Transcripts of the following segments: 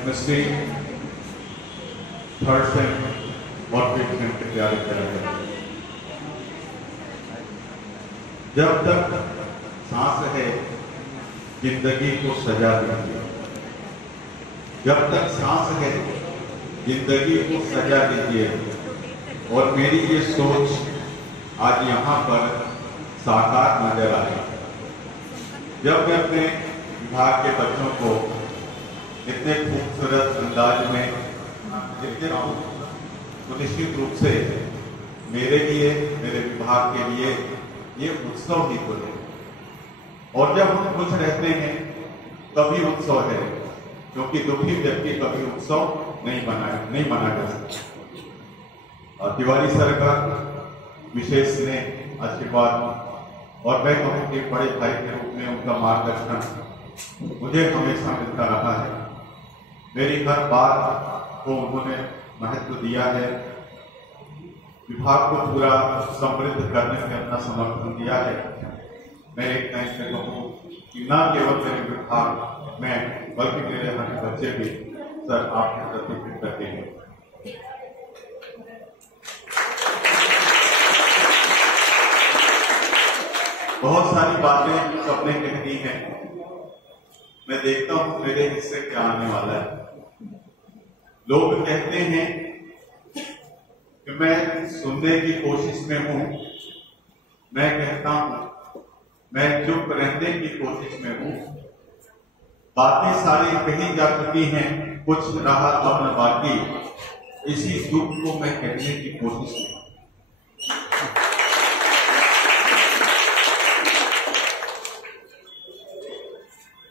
Chemistry third same और fifth sem की तैयारी करेंगे। जब तक सांस है जिंदगी को सजा दीजिए, जब तक सांस है जिंदगी को सजा दीजिए। और मेरी ये सोच आज यहाँ पर साकार नजर आई। जब मैं अपने विभाग के बच्चों को इतने खूबसूरत अंदाज में लिखते रहूं तो निश्चित रूप से मेरे लिए, मेरे विभाग के लिए ये उत्सव ही तो है। और जब हम खुश रहते हैं तभी उत्सव है, क्योंकि दुखी व्यक्ति कभी उत्सव नहीं मना जा सकता। तिवारी सर का विशेष स्नेह, आशीर्वाद और मैं कहूँ कि बड़े भाई के रूप में उनका मार्गदर्शन मुझे हमेशा मिलता रहा है। मेरी हर बात को उन्होंने महत्व दिया है, विभाग को पूरा समृद्ध करने में अपना समर्थन दिया है। मैं एक टाइम से कहूँ कि न केवल मेरे विभाग में बल्कि मेरे हमारे बच्चे भी सर आपके प्रति कृतज्ञ हैं। बहुत सारी बातें सबने कह दी हैं, मैं देखता हूं मेरे हिस्से क्या आने वाला है। लोग कहते हैं कि मैं सुनने की कोशिश में हूं, मैं कहता हूं मैं चुप रहने की कोशिश में हूं। बातें सारी कही जा चुकी हैं, कुछ रहा अब न बाकी, इसी दुख को मैं कहने की कोशिश में।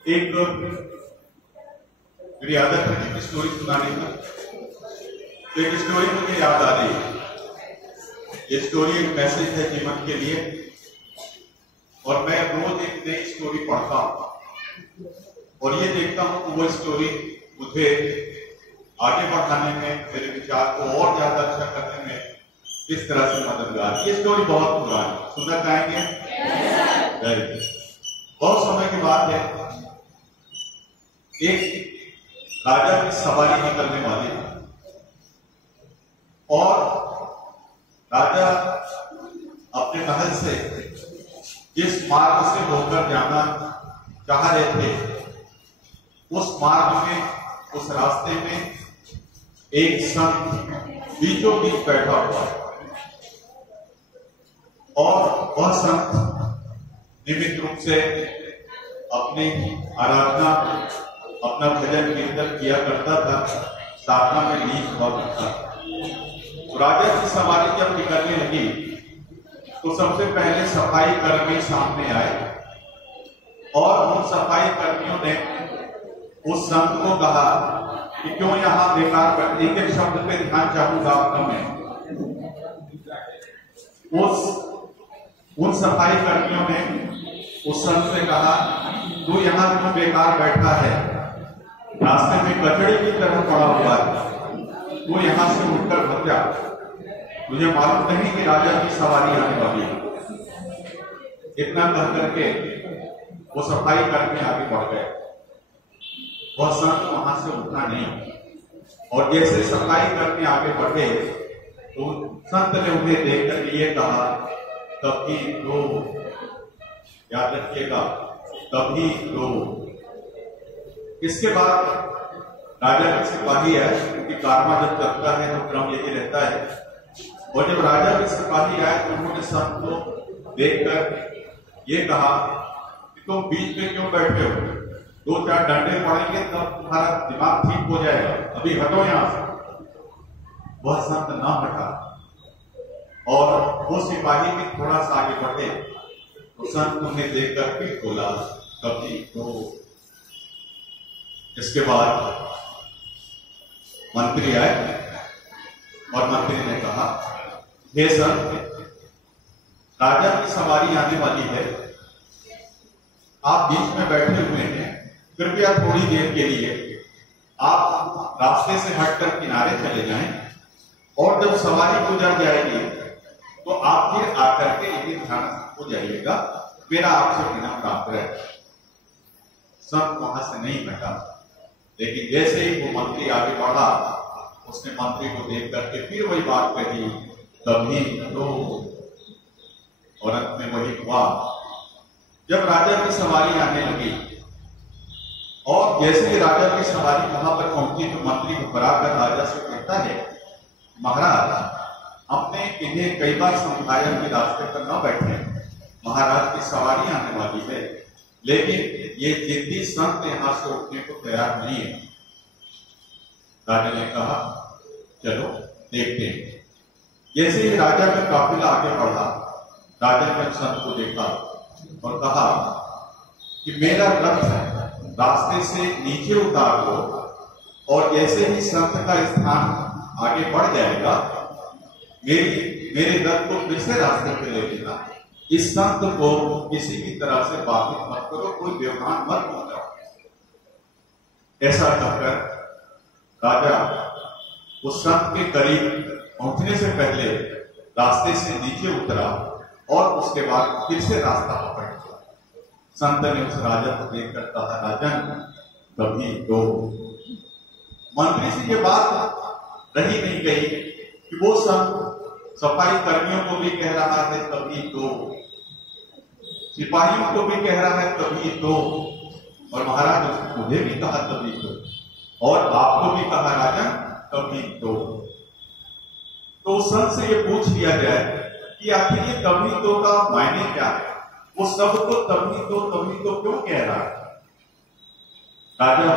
एक मेरी आदत है कि स्टोरी सुनाने का, तो एक स्टोरी मुझे याद आ रही है। ये स्टोरी एक मैसेज है जीवन के लिए, और मैं रोज एक नई स्टोरी पढ़ता हूं और ये देखता हूं कि वो स्टोरी मुझे आगे बढ़ाने में, मेरे विचार को और ज्यादा अच्छा करने में किस तरह से मददगार। ये स्टोरी बहुत पुरानी, सुनना चाहेंगे? बहुत समय की बात है, एक राजा की सवारी निकलने वाली थी और राजा अपने महल से जिस मार्ग से होकर जाना चाह रहे थे, उस मार्ग में, उस रास्ते में एक संत बीचों बीच बैठा हुआ और वह संत नियमित रूप से अपनी आराधना, अपना भजन कीर्तन किया करता था, साधना में लीन हुआ करता था। तो राजा की सवारी जब निकलने लगी तो सबसे पहले सफाई कर्मी सामने आए और उन सफाई कर्मियों ने उस संत को कहा कि क्यों यहाँ बेकार, एक एक शब्द पे ध्यान चाहूंगा आपका मैं। उन सफाई कर्मियों ने उस संत से कहा, तू यहाँ क्यों बेकार बैठा है, रास्ते में कचड़े की तरह पड़ा हुआ है, तू यहाँ से उठकर भग जा, मुझे मालूम नहीं कि राजा की सवारी आने वाली है। इतना कह करके वो सफाई कर्मी आगे बढ़ गए। वह संत वहां से उठा नहीं, और जैसे सफाई कर्मी आगे बढ़े तो संत ने उन्हें देख कर ये कहा, तभी रो, याद रखिएगा, तभी रो। इसके बाद राजा के सिपाही है, क्योंकि कारवां जब चलता है तो क्रम यही रहता है, और जब राजा के सिपाही आए तो उन्होंने संत को देखकर ये कहा कि तुम बीच में क्यों बैठे हो, दो चार डंडे पड़ेंगे तब तुम्हारा दिमाग ठीक हो जाएगा, अभी हटो यहां से। वह संत ना हटा और वो सिपाही भी थोड़ा सा आगे बढ़े तो संत उन्हें देखकर फिर बोला, कभी तो। इसके बाद मंत्री आए और मंत्री ने कहा, हे संत, राजा की सवारी आने वाली है, आप बीच में बैठे हुए हैं, कृपया थोड़ी देर के लिए आप रास्ते से हटकर किनारे चले जाएं, और जब सवारी गुजर जाएगी तो आप फिर आकर के यदि ध्यान हो जाइएगा, मेरा आपसे विनम्र आग्रह है। संत वहां से नहीं हटा, लेकिन जैसे ही वो मंत्री आगे बढ़ा, उसने मंत्री को देख करके फिर वही बात कही, तभी तो। और अंत में वही हुआ, जब राजा की सवारी आने लगी और जैसे ही राजा की सवारी वहां पर पहुंची तो मंत्री घबरा कर राजा से कहता है, महाराज, हमने इन्हें कई बार समझाया कि रास्ते पर न बैठे, महाराज की सवारी आने वाली है, लेकिन ये जिद्दी संत यहां से उठने को तैयार नहीं है। राजा ने कहा, चलो देखते हैं। जैसे ही राजा का काफिला आगे बढ़ा, राजा ने संत को देखा और कहा कि मेरा रथ रास्ते से नीचे उतार दो, और जैसे ही संत का स्थान आगे बढ़ जाएगा, मेरे रथ को फिर से रास्ते पे ले लेना। इस संत को किसी भी तरह से बाधित मत करो, कोई व्यवधान मत पहुंचाओ। ऐसा कहकर राजा उस संत के करीब पहुंचने से पहले रास्ते से नीचे उतरा और उसके बाद फिर से रास्ता पकड़ लिया। संत ने उस राजा को देखकर कहा, राजन, कभी तो। मंत्री से ये बात रही नहीं गई कि वो संत सफाई कर्मियों को भी कह रहा है कभी तो, सिपाहियों को भी कह रहा है कभी तो, और महाराज मुझे भी कहा कभी तो, और आपको भी कहा राजन कभी तो संत से ये पूछ लिया जाए कि आखिर ये कभी तो का मायने क्या है? वो सबको कभी तो क्यों कह रहा है? राजा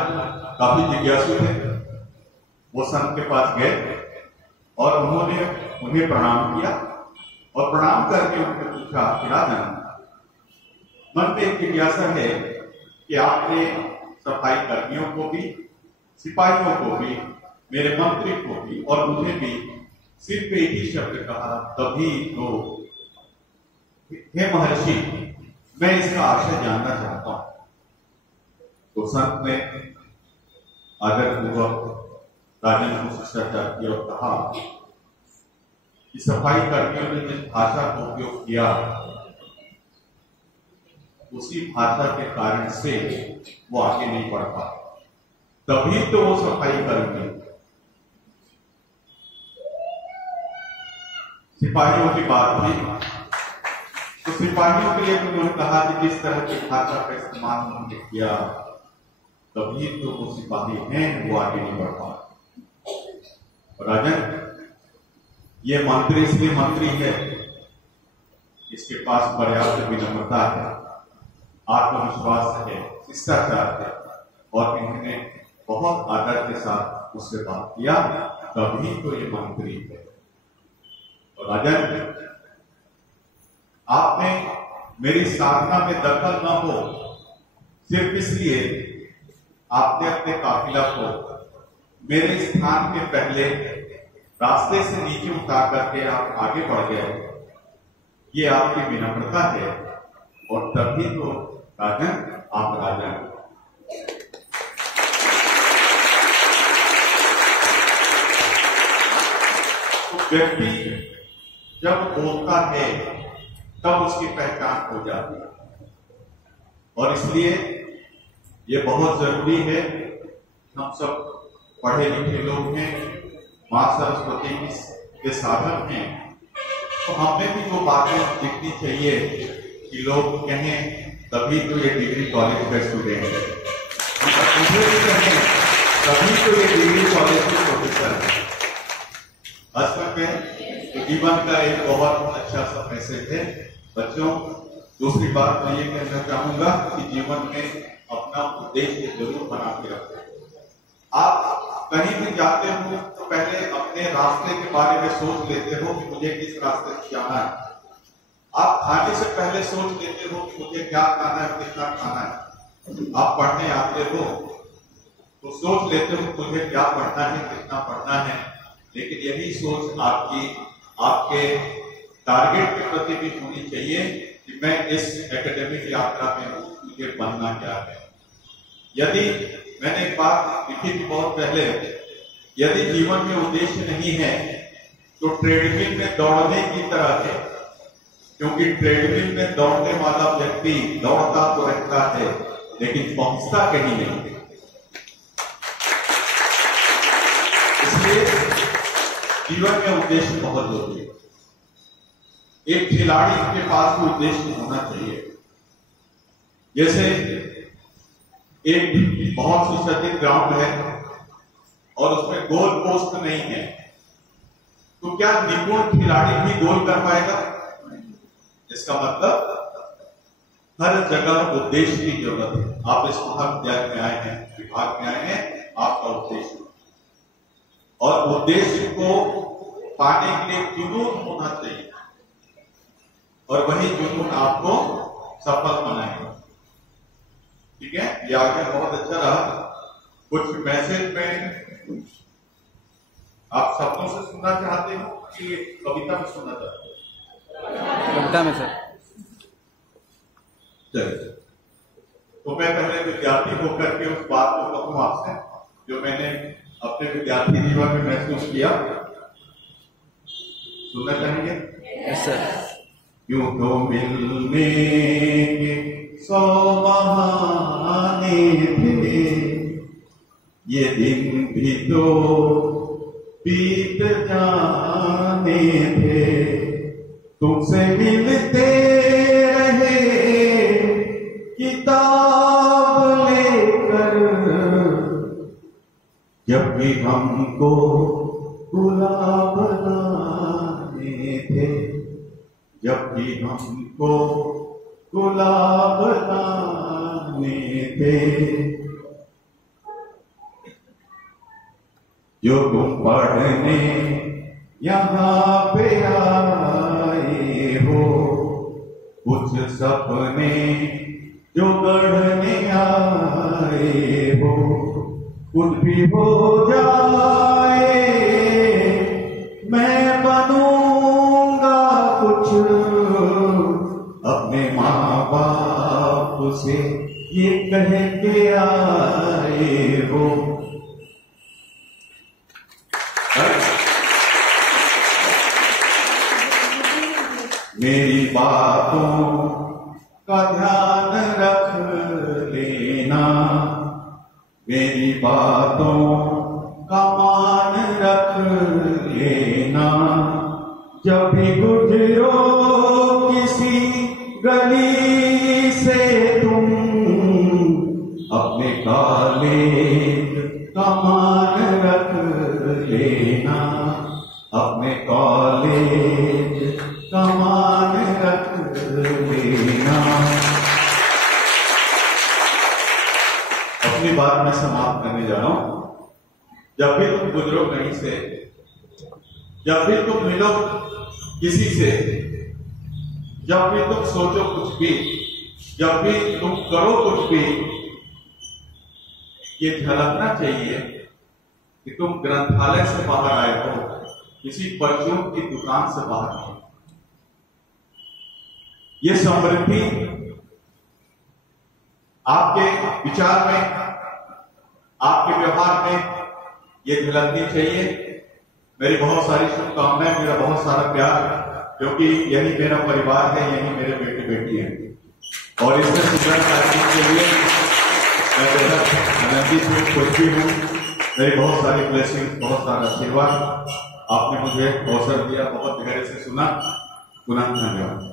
काफी जिज्ञासु थे। वो संत के पास गए और उन्होंने उन्हें प्रणाम किया और प्रणाम करके उनसे पूछा कि राजन, मन में एक जिज्ञासा है कि आपने सफाई कर्मियों को भी, सिपाहियों को भी, मेरे मंत्री को भी और मुझे भी सिर्फ एक ही शब्द कहा, कभी तो। हे महर्षि, मैं इसका आशय जानना चाहता हूं। तो संत ने आदर पूर्वक राजन को शिष्टाचार किया और कहा कि सफाई कर्मियों ने जिस भाषा का उपयोग किया, उसी भाषा के कारण से वो आगे नहीं बढ़ पा, तभी तो वो सफाई कर्मी सिपाहियों की बात थी। तो सिपाहियों के लिए उन्होंने कहा कि जिस तरह की भाषा का इस्तेमाल उन्होंने किया, तभी तो वो सिपाही हैं, वो आगे नहीं बढ़ पा। राजन, ये मंत्री इसलिए मंत्री है, इसके पास पर्याप्त विनम्रता है, आत्मविश्वास है, शिष्टाचार है, और इन्होंने बहुत आदर के साथ उससे बात किया, तभी तो ये मंत्री है। राजन, आपने मेरी साधना में दखल न हो, सिर्फ इसलिए आपने अपने काफिला को मेरे स्थान के पहले रास्ते से नीचे उतार करके आप आगे बढ़ गए। ये आपकी विनम्रता है, और तभी तो राजन आप राजा हैं। तो व्यक्ति जब बोलता है तब उसकी पहचान हो जाती है, और इसलिए ये बहुत जरूरी है। हम सब पढ़े लिखे लोग हैं, मां सरस्वती के साधक हैं, तो हमें भी वो बातें दिखनी चाहिए कि लोग कहें तभी तो ये डिग्री कॉलेज का स्टूडेंट है, मुझे भी कहें तभी तो ये डिग्री कॉलेज के प्रोफेसर है। वास्तव में तो जीवन का एक बहुत अच्छा सा मैसेज है। बच्चों, दूसरी बात मैं ये कहना चाहूंगा कि जीवन में अपना उद्देश्य जरूर बना के रखें। आप कहीं भी जाते हो तो पहले अपने रास्ते के बारे में सोच लेते हो कि मुझे किस रास्ते से जाना है। आप खाने से पहले सोच लेते हो कि मुझे क्या खाना है, कितना खाना है। आप पढ़ने आते हो तो सोच लेते हो मुझे क्या पढ़ना है, कितना पढ़ना है। लेकिन यही सोच आपके टारगेट के प्रति भी होनी चाहिए कि मैं इस एकेडमिक यात्रा में मुझे बनना क्या है। यदि मैंने एक बात लिखी थी बहुत पहले, यदि जीवन में उद्देश्य नहीं है तो ट्रेडमिल में दौड़ने की तरह है, क्योंकि ट्रेडमिल में दौड़ने वाला व्यक्ति दौड़ता तो रहता है लेकिन पहुंचता कहीं नहीं। जीवन में उद्देश्य बहुत जरूरी है। एक खिलाड़ी के पास भी उद्देश्य होना चाहिए। जैसे एक बहुत सुसज्जित ग्राउंड है और उसमें गोल पोस्ट नहीं है, तो क्या निपुण खिलाड़ी भी गोल कर पाएगा? इसका मतलब हर जगह उद्देश्य की जरूरत है। आप इस महाविद्यालय में आए हैं, विभाग में आए हैं, आपका उद्देश्य, और उद्देश्य को पाने के लिए जुनून होना चाहिए, और वही जुनून आपको सफल बनाएगा। ठीक है, ये आगे बहुत अच्छा रहा। कुछ मैसेज में आप शब्दों से सुनना चाहते हो कि कविता में सुनना चाहते हो? कविता में सर। चलिए, तो मैं पहले विद्यार्थी होकर के उस बात को कहूँ आपसे जो मैंने अपने विद्यार्थी जीवन में महसूस किया। सुनना चाहेंगे? Yes sir. यूं तो मिलने के 100 बहाने थे, ये दिन भी तो बीत जाने थे, तुमसे मिलते रहे किताब लेकर, जब भी हमको गुलाब बनाने थे, जब भी हमको गुलाब बनाने थे। जो तुम पढ़ने यहाँ पे आए हो, कुछ सपने जो गढ़ने आए हो, कुछ भी हो जाए मैं बनूंगा कुछ, अपने माँ बाप से ये कह के आए हो। मेरी बातों का ध्यान रख लेना, मेरी बातों का मान रख लेना, जब भी गुजरो किसी गली से तुम, अपने कॉलेज का मान रख लेना, अपने कॉलेज का मान रख लेना। अपनी बात में समाप्त करने जा रहा हूं। जब भी तुम गुजरो कहीं से, जब भी तुम मिलो किसी से, जब भी तुम सोचो कुछ भी, जब भी तुम करो कुछ भी, ये झलकना चाहिए कि तुम ग्रंथालय से बाहर आए हो, किसी परचून की दुकान से बाहर नहीं। ये समृद्धि आपके विचार में, आपके व्यवहार में ये झलकनी चाहिए। मेरी बहुत सारी शुभकामनाएं, मेरा बहुत सारा प्यार, क्योंकि यही मेरा परिवार है, यही मेरे बेटे बेटी हैं, और इसमें सुंदर कार्यक्रम के लिए मैं बेहद आनंदित हूँ, खुशी हूँ। मेरी बहुत सारी ब्लेसिंग, बहुत सारा आशीर्वाद आपने मुझे अवसर दिया, बहुत गहरे से सुना। पुनः धन्यवाद।